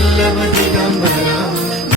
وسلم